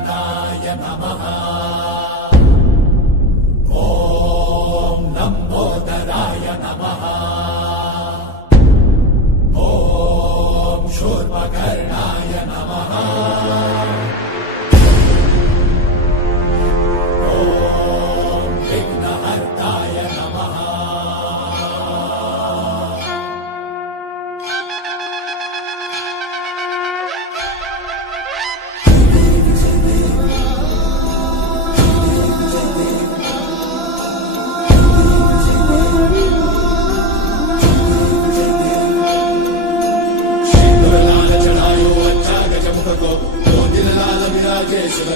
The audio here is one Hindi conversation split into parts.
गजाननाय नमः। ॐ लम्बोदराय नमः। ॐ शूर्पकर्णाय नमः। ॐ विघ्नहर्ताय नमः।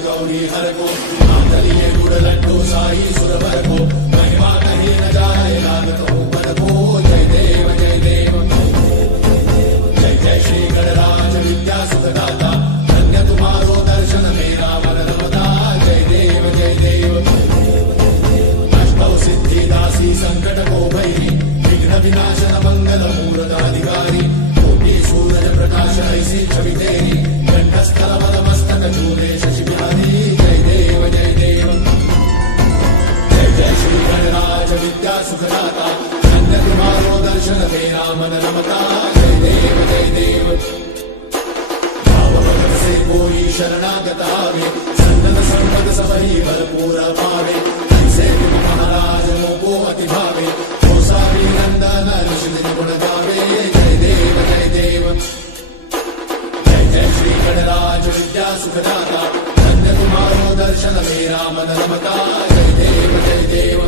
गौरी हर को मातलिए गुड़ लड्डू साई सुरवर को महिमा कहीं न जाए लागत ऊपर को। जय देव जय देव जय जय श्री गणराज विद्या सुखदाता धन्य तुम्हारो दर्शन मेरा मन रमता। जय देव जय देव अष्टौ सिद्धि दासी संकट को भैरी विघ्न विनाशन मंगल मूर्त अधिकारी कोटि सूरज प्रकाश ऐसी छवि तेरी कंठस्थल मदमस्तक चूरे शशि बिहारी। जय देव जय देव जय जय श्री गणराज विद्या सुखदाता धन्य तुम्हारो दर्शन मेरा मन रमता। जय देव जय देव भाव भगत से कोई शरणागत आवे संतत संपद सबही भरपूर पावे। ऐसे तुम महाराज को अति भावे हो सारी नंदन ऋषि गुण गावे। जय देव जय देव जय श्री गणराज विद्या सुखदाता धन्य तुम्हारो दर्शन मेरा मन रमता। जय देव जय देव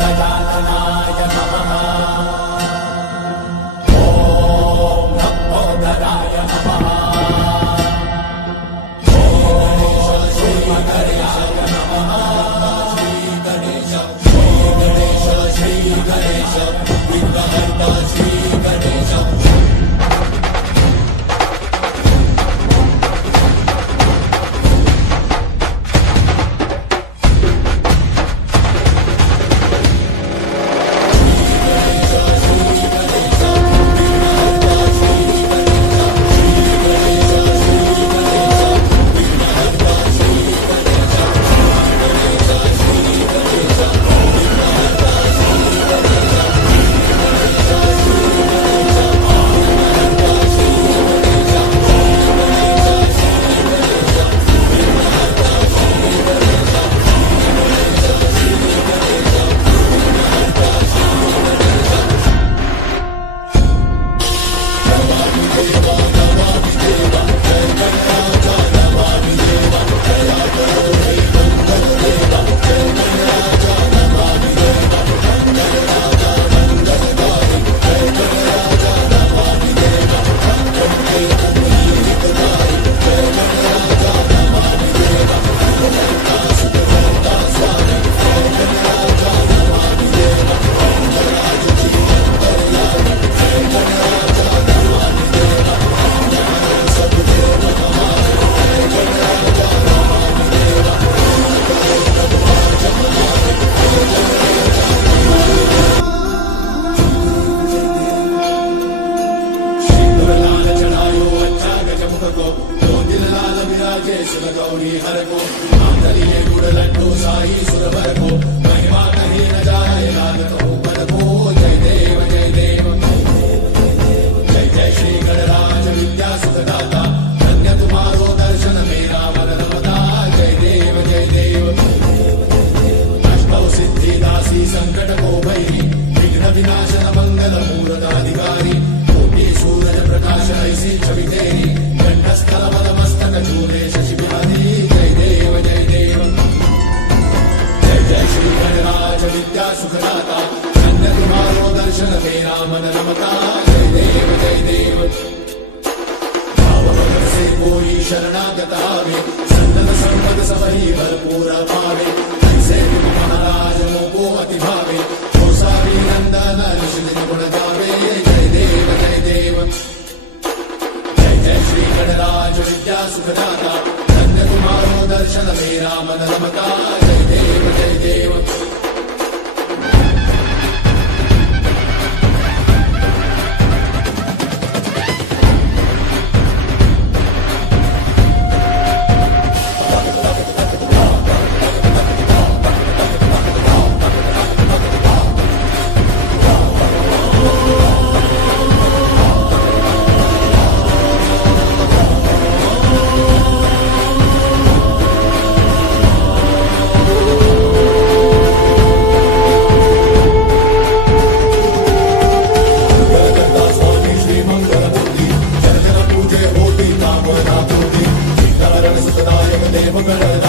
गजाननाय नमः। ॐ लम्बोदराय को मोतिल लाल विराजे शिव गौरी हर को मांगलिये गुड़ लड्डू साई सुरवर को महिमा कहीं न जाए लागत ऊपर को जय देव जय देव जय जय श्री गणराज विद्या सुखदाता धन्य तुम्हारो दर्शन मेरा मन रमता जय देव जय देव अष्टौ सिद्धि दासी संकट को भैरी विघ्न विनाशन मंगल मूर्ताधिकारी कोटि सूरज प्रकाश ऐसी छवि तेरी कंठस्थल मस्तक चूले शशि बिहारी जय देव जय देव जय जय श्री गणराज विद्या सुखदाता धन्य तुम्हारो दर्शन मेरा मन रमता जय देव जय देव भाव भगत से कोई शरणागत आवे संतत संपद सब ही भरपूर पावे ऐसे तुम महाराज मोको अति भावे गोसावी नंदन निशिदिन गुण गावे जय देव जय देव जय जय श्री गणराज विद्या सुखदाता धन्य तुम्हारो दर्शन मेरा मन रमता जय देव जय देव देव गणराज